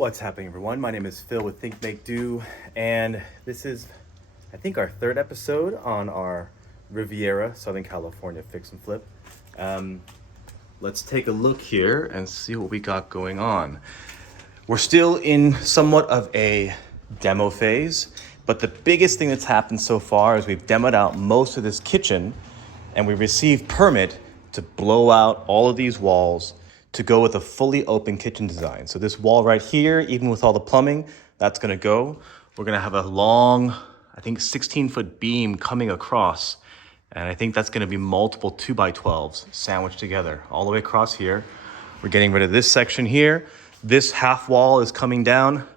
What's happening, everyone? My name is Phil with Think Make Do, and this is, I think, our third episode on our Riviera, Southern California fix and flip. Let's take a look here and see what we got going on. We're still in somewhat of a demo phase, but the biggest thing that's happened so far is we've demoed out most of this kitchen, and we received permit to blow out all of these walls to go with a fully open kitchen design. So this wall right here, even with all the plumbing, that's gonna go. We're gonna have a long, I think 16-foot beam coming across. And I think that's gonna be multiple 2x12s sandwiched together all the way across here. We're getting rid of this section here. This half wall is coming down.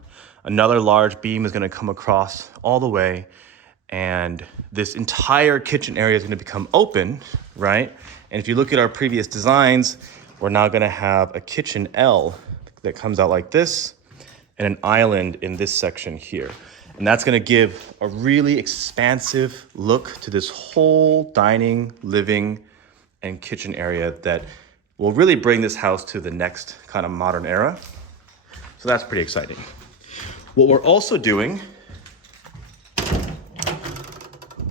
Another large beam is gonna come across all the way. And this entire kitchen area is gonna become open, right? And if you look at our previous designs, we're now gonna have a kitchen L that comes out like this and an island in this section here. And that's gonna give a really expansive look to this whole dining, living, and kitchen area that will really bring this house to the next kind of modern era. So that's pretty exciting. What we're also doing,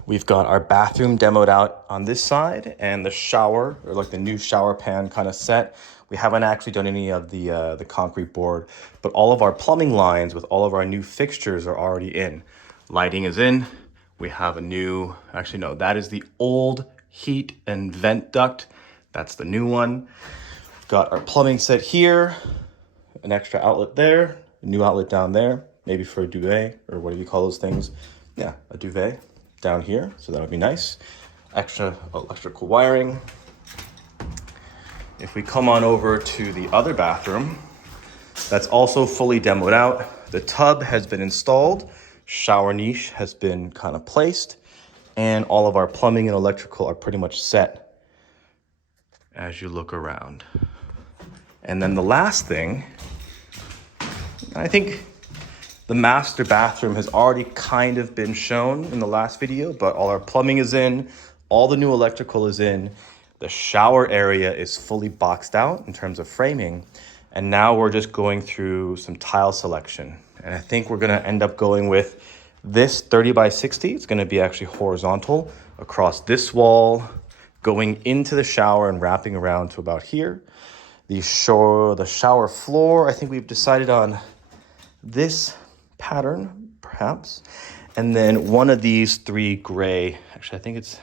we've got our bathroom demoed out on this side and the shower, or like the new shower pan kind of set. We haven't actually done any of the concrete board, but all of our plumbing lines with all of our new fixtures are already in. Lighting is in. We have a new, actually no, that is the old heat and vent duct. That's the new one. We've got our plumbing set here, an extra outlet there, a new outlet down there, maybe for a duvet, or what do you call those things? Yeah, a duvet down here, so that'll be nice. Extra electrical wiring. If we come on over to the other bathroom, that's also fully demoed out. The tub has been installed, shower niche has been kind of placed, and all of our plumbing and electrical are pretty much set as you look around. And then the last thing, I think the master bathroom has already kind of been shown in the last video, but all our plumbing is in, all the new electrical is in, the shower area is fully boxed out in terms of framing, and now we're just going through some tile selection. And I think we're gonna end up going with this 30 by 60. It's gonna be actually horizontal across this wall, going into the shower and wrapping around to about here. The shower floor, I think we've decided on this pattern, perhaps. And then one of these three gray, actually, I think it's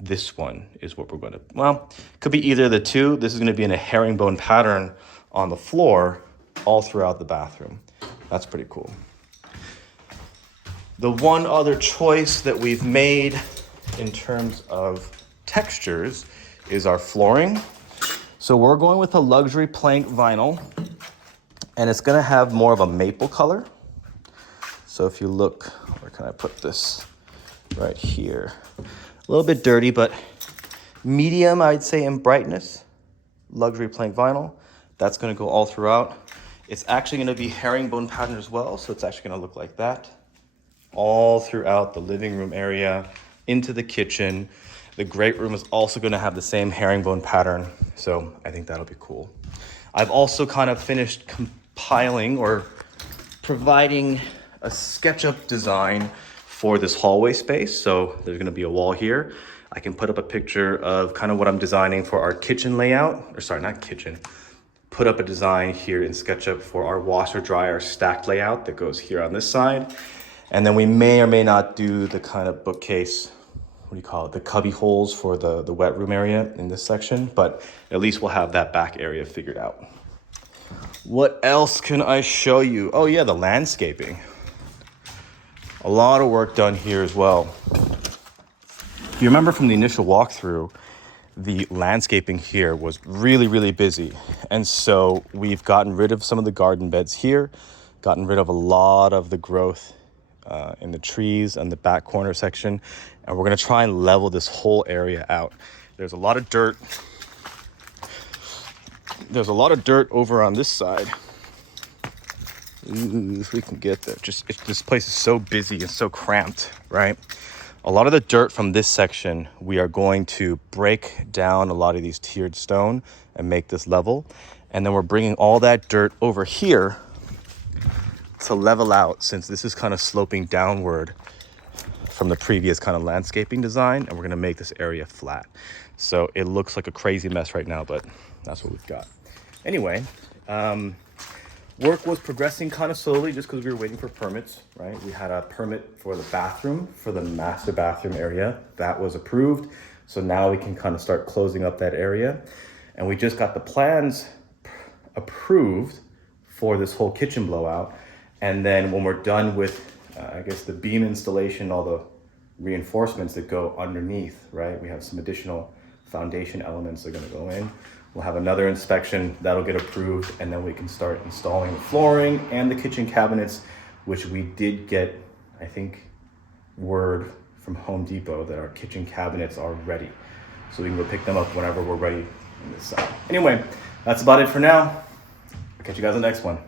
this one is what we're gonna, well, could be either of the two. This is gonna be in a herringbone pattern on the floor all throughout the bathroom. That's pretty cool. The one other choice that we've made in terms of textures is our flooring. So we're going with a luxury plank vinyl, and it's gonna have more of a maple color. So if you look, where can I put this? Right here. A little bit dirty, but medium, I'd say, in brightness. Luxury plank vinyl. That's gonna go all throughout. It's actually gonna be herringbone pattern as well, so it's actually gonna look like that. All throughout the living room area, into the kitchen. The great room is also gonna have the same herringbone pattern, so I think that'll be cool. I've also kind of finished compiling or providing a SketchUp design for this hallway space. So there's gonna be a wall here. I can put up a picture of kind of what I'm designing for our kitchen layout, or sorry, not kitchen. Put up a design here in SketchUp for our washer dryer stacked layout that goes here on this side. And then we may or may not do the kind of bookcase, what do you call it? The cubby holes for the wet room area in this section, but at least we'll have that back area figured out. What else can I show you? Oh yeah, the landscaping. A lot of work done here as well. If you remember from the initial walkthrough, the landscaping here was really, really busy. And so we've gotten rid of some of the garden beds here, gotten rid of a lot of the growth in the trees and the back corner section. And we're gonna try and level this whole area out. There's a lot of dirt. There's a lot of dirt over on this side. Ooh, if we can get there. This place is so busy and so cramped, right? A lot of the dirt from this section, we are going to break down a lot of these tiered stone and make this level. And then we're bringing all that dirt over here to level out, since this is kind of sloping downward from the previous kind of landscaping design, and we're gonna make this area flat. So it looks like a crazy mess right now, but that's what we've got. Anyway, work was progressing kind of slowly just because we were waiting for permits, right? We had a permit for the bathroom, for the master bathroom area. That was approved. So now we can kind of start closing up that area. And we just got the plans approved for this whole kitchen blowout. And then when we're done with, I guess, the beam installation, all the reinforcements that go underneath, right? We have some additional foundation elements that are gonna go in. We'll have another inspection that'll get approved, and then we can start installing the flooring and the kitchen cabinets, which we did get, I think, word from Home Depot that our kitchen cabinets are ready. So we can go pick them up whenever we're ready in this side. Anyway, that's about it for now. I'll catch you guys on the next one.